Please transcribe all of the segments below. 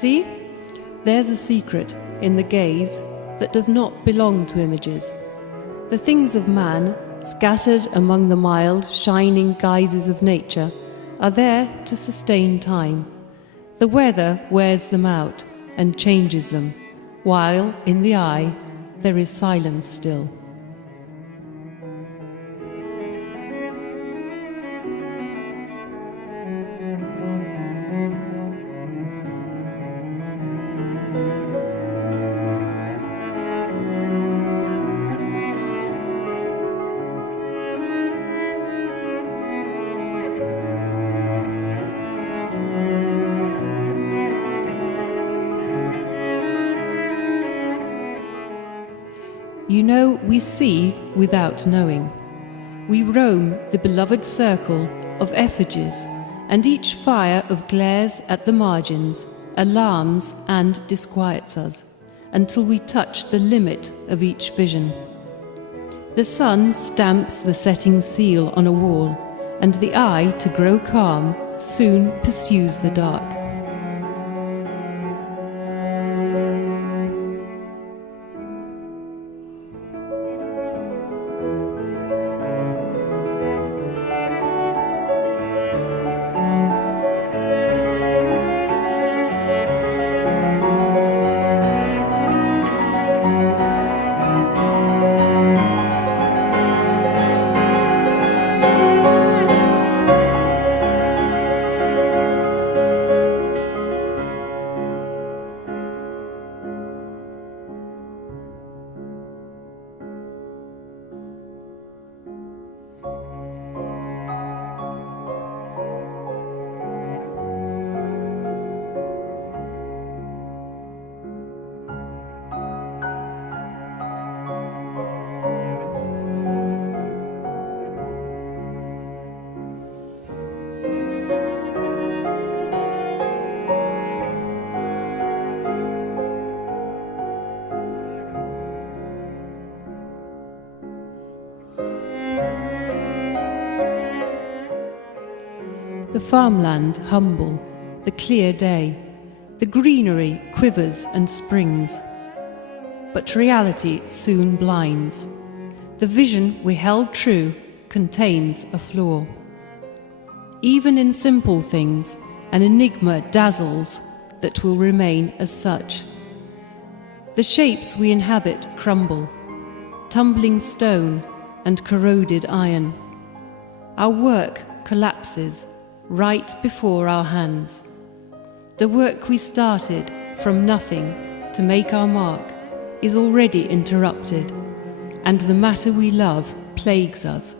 See, there's a secret in the gaze that does not belong to images. The things of man, scattered among the mild, shining guises of nature, are there to sustain time. The weather wears them out and changes them, while in the eye there is silence still. You know, we see without knowing. We roam the beloved circle of effigies, and each fire of glares at the margins alarms and disquiets us, until we touch the limit of each vision. The sun stamps the setting seal on a wall, and the eye, to grow calm, soon pursues the dark. The farmland humble, the clear day, the greenery quivers and springs. But reality soon blinds. The vision we held true contains a flaw. Even in simple things, an enigma dazzles that will remain as such. The shapes we inhabit crumble, tumbling stone and corroded iron. Our work collapses right before our hands. The work we started from nothing to make our mark is already interrupted, and the matter we love plagues us.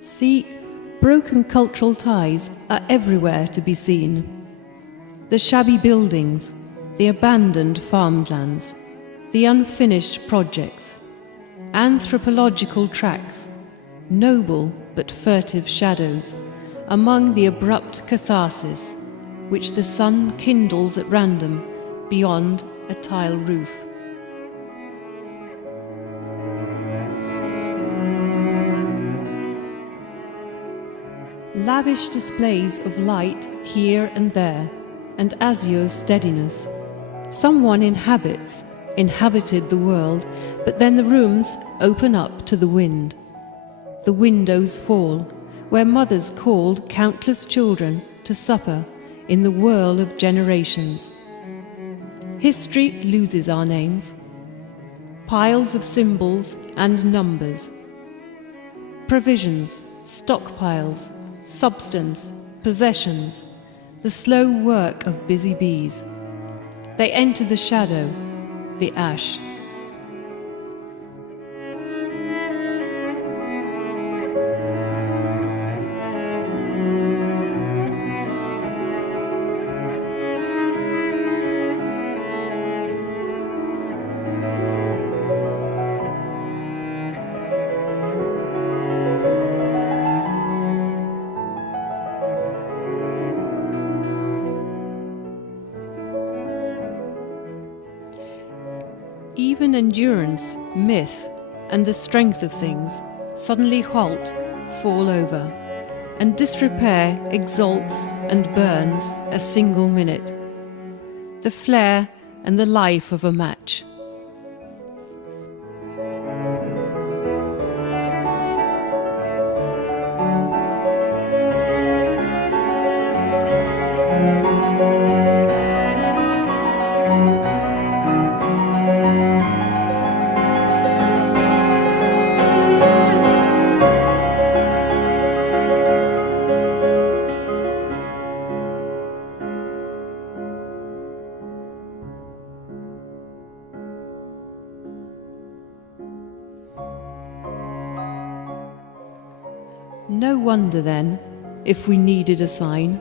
See, broken cultural ties are everywhere to be seen. The shabby buildings, the abandoned farmlands, the unfinished projects, anthropological tracks, noble but furtive shadows, among the abrupt catharsis which the sun kindles at random beyond a tile roof. Lavish displays of light here and there, and azure steadiness. Someone inhabited the world, but then the rooms open up to the wind. The windows fall, where mothers called countless children to supper in the whirl of generations. History loses our names, piles of symbols and numbers, provisions, stockpiles, substance, possessions, the slow work of busy bees. They enter the shadow, the ash. Even endurance, myth, and the strength of things suddenly halt, fall over, and disrepair exalts and burns a single minute, the flare and the life of a match. No wonder then, if we needed a sign,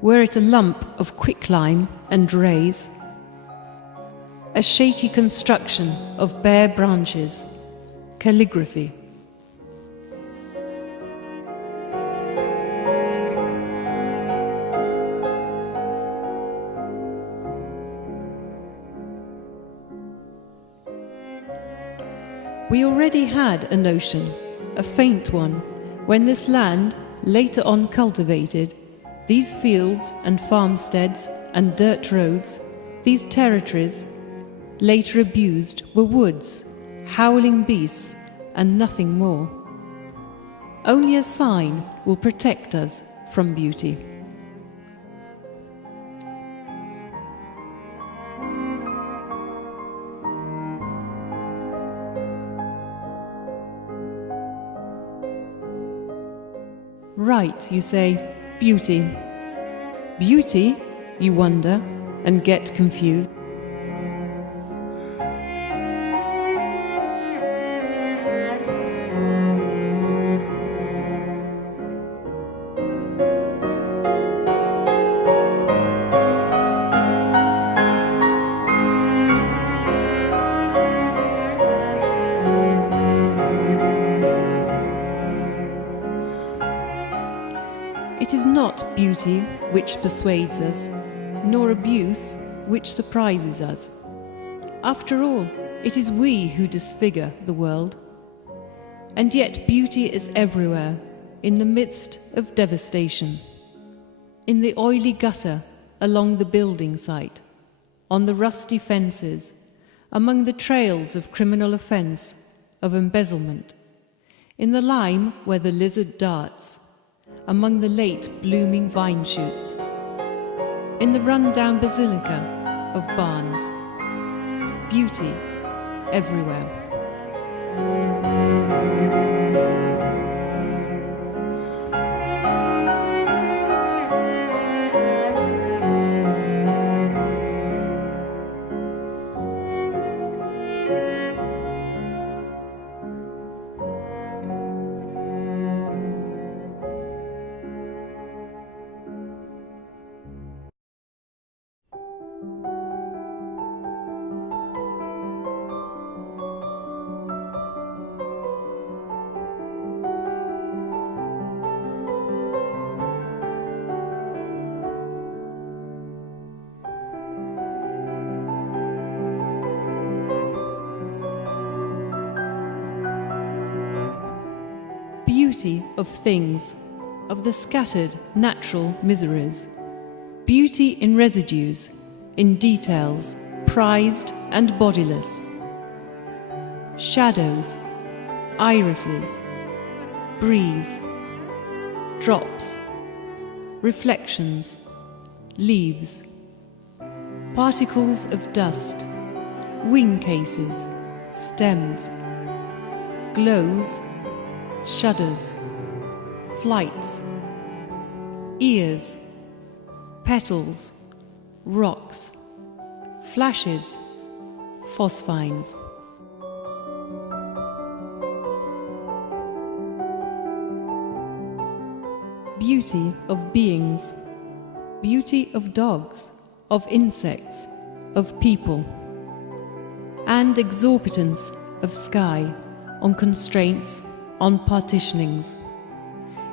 were it a lump of quicklime and rays, a shaky construction of bare branches, calligraphy. We already had a notion, a faint one, when this land, later on cultivated, these fields and farmsteads and dirt roads, these territories, later abused, were woods, howling beasts, and nothing more. Only a sign will protect us from beauty. Right, you say, beauty. Beauty, you wonder, and get confused. It is not beauty which persuades us, nor abuse which surprises us. After all, it is we who disfigure the world. And yet beauty is everywhere, in the midst of devastation. In the oily gutter along the building site, on the rusty fences, among the trails of criminal offence, of embezzlement, in the lime where the lizard darts, among the late blooming vine shoots, in the run-down basilica of barns. Beauty everywhere. Beauty of things, of the scattered natural miseries. Beauty in residues, in details, prized and bodiless. Shadows, irises, breeze, drops, reflections, leaves, particles of dust, wing cases, stems, glows, shudders, flights, ears, petals, rocks, flashes, phosphines. Beauty of beings, beauty of dogs, of insects, of people, and exorbitance of sky on constraints, on partitionings,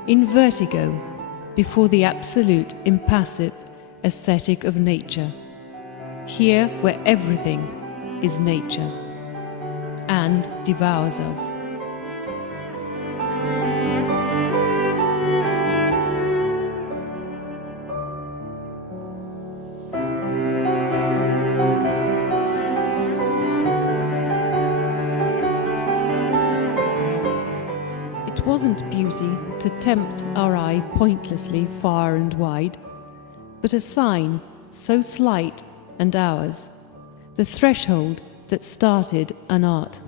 in vertigo before the absolute impassive aesthetic of nature, here where everything is nature. and devours us. It wasn't beauty to tempt our eye pointlessly far and wide, but a sign so slight and ours, the threshold that started an art.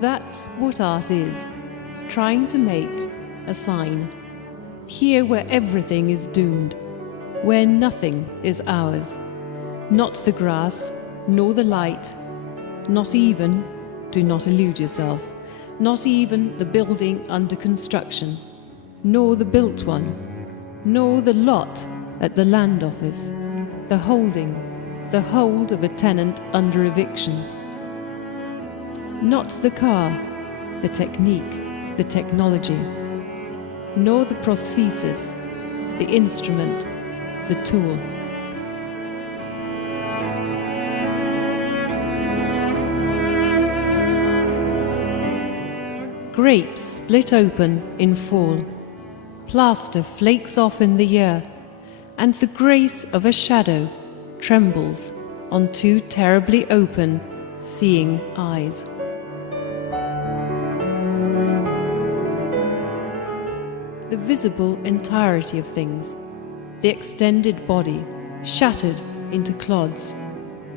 That's what art is, trying to make a sign. Here where everything is doomed, where nothing is ours. Not the grass, nor the light, not even, do not illude yourself, not even the building under construction, nor the built one, nor the lot at the land office, the hold of a tenant under eviction. Not the car, the technique, the technology, nor the prosthesis, the instrument, the tool. Grapes split open in fall, plaster flakes off in the year, and the grace of a shadow trembles on two terribly open, seeing eyes. The visible entirety of things, the extended body, shattered into clods,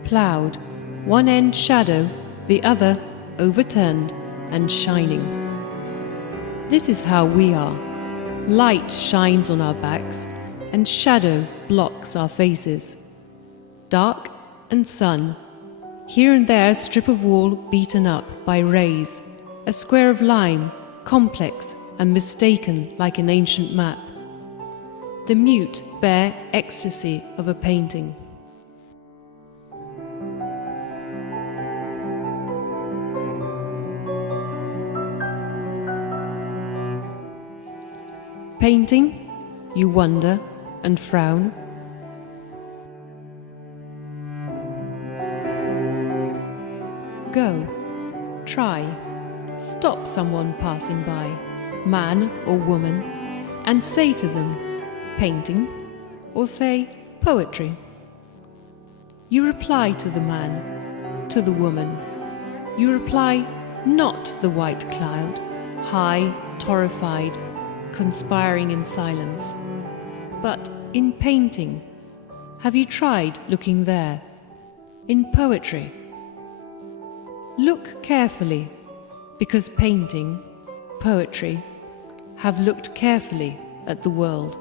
ploughed, one end shadow, the other overturned and shining. This is how we are. Light shines on our backs, and shadow blocks our faces. Dark and sun, here and there a strip of wall beaten up by rays, a square of lime, complex and mistaken like an ancient map. The mute, bare ecstasy of a painting. Painting, you wonder and frown. Go, try, stop someone passing by, man or woman, and say to them, painting, or say, poetry. You reply to the man, to the woman. You reply not the white cloud, high, torrified, conspiring in silence, but in painting. Have you tried looking there? In poetry. Look carefully, because painting, poetry, have looked carefully at the world.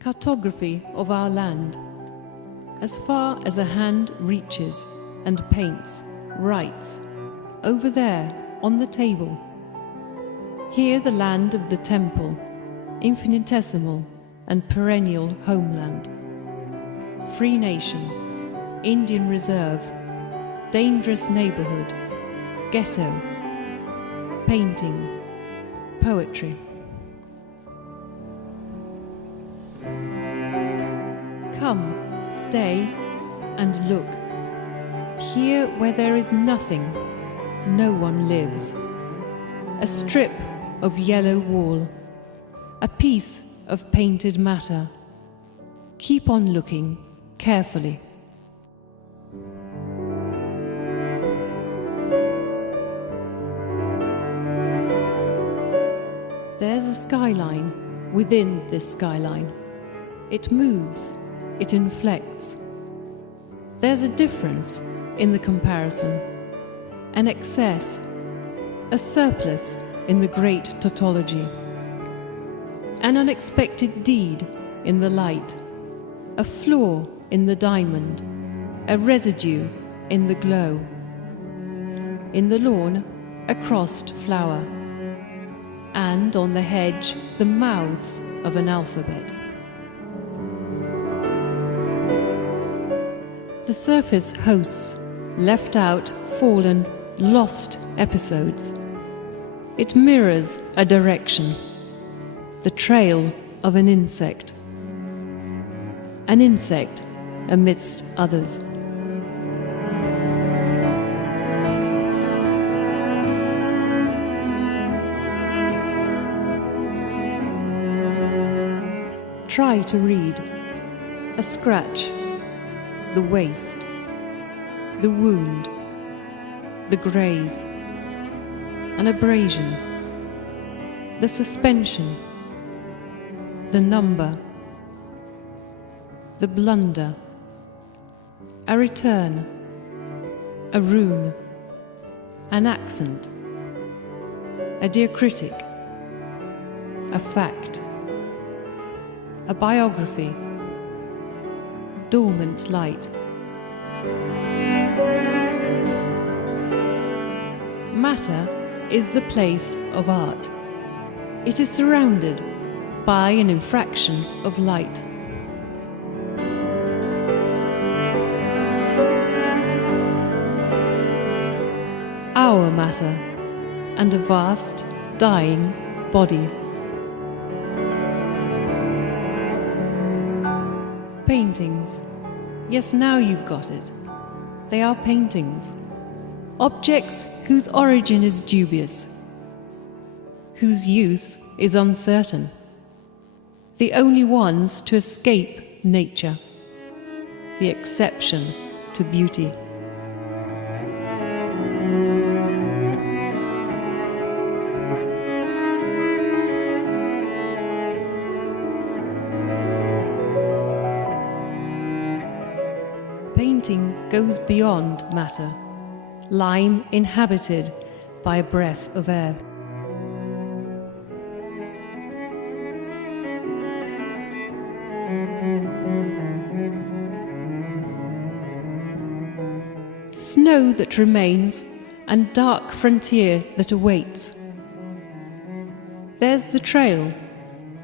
Cartography of our land, as far as a hand reaches and paints, writes, over there on the table. Here the land of the temple, infinitesimal and perennial homeland. Free nation, Indian reserve, dangerous neighborhood, ghetto, painting, poetry. Come, stay, and look. Here where there is nothing, no one lives. A strip of yellow wall, a piece of painted matter. Keep on looking carefully. There's a skyline within this skyline. It moves, it inflects. There's a difference in the comparison, an excess, a surplus in the great tautology. an unexpected deed in the light, a flaw in the diamond, a residue in the glow. In the lawn, a crossed flower, and on the hedge, the mouths of an alphabet. The surface hosts left out, fallen, lost episodes. It mirrors a direction, the trail of an insect amidst others. Try to read. A scratch, the waste, the wound, the graze, an abrasion, the suspension, the number, the blunder, a return, a rune, an accent, a diacritic, a fact, a biography, dormant light. Matter is the place of art. It is surrounded by an infraction of light. Our matter, and a vast, dying body. Paintings. Yes, now you've got it. They are paintings. Objects whose origin is dubious, whose use is uncertain. The only ones to escape nature, the exception to beauty. Painting goes beyond matter, lime inhabited by a breath of air. Snow that remains and dark frontier that awaits. There's the trail.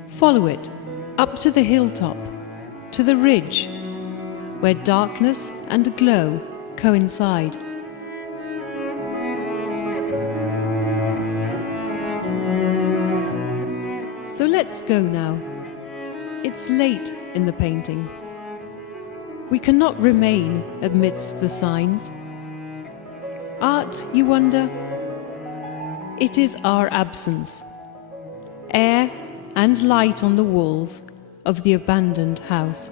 Follow it up to the hilltop, to the ridge, where darkness and glow coincide. So let's go now. It's late in the painting. We cannot remain amidst the signs. Art, you wonder? It is our absence. Air and light on the walls of the abandoned house.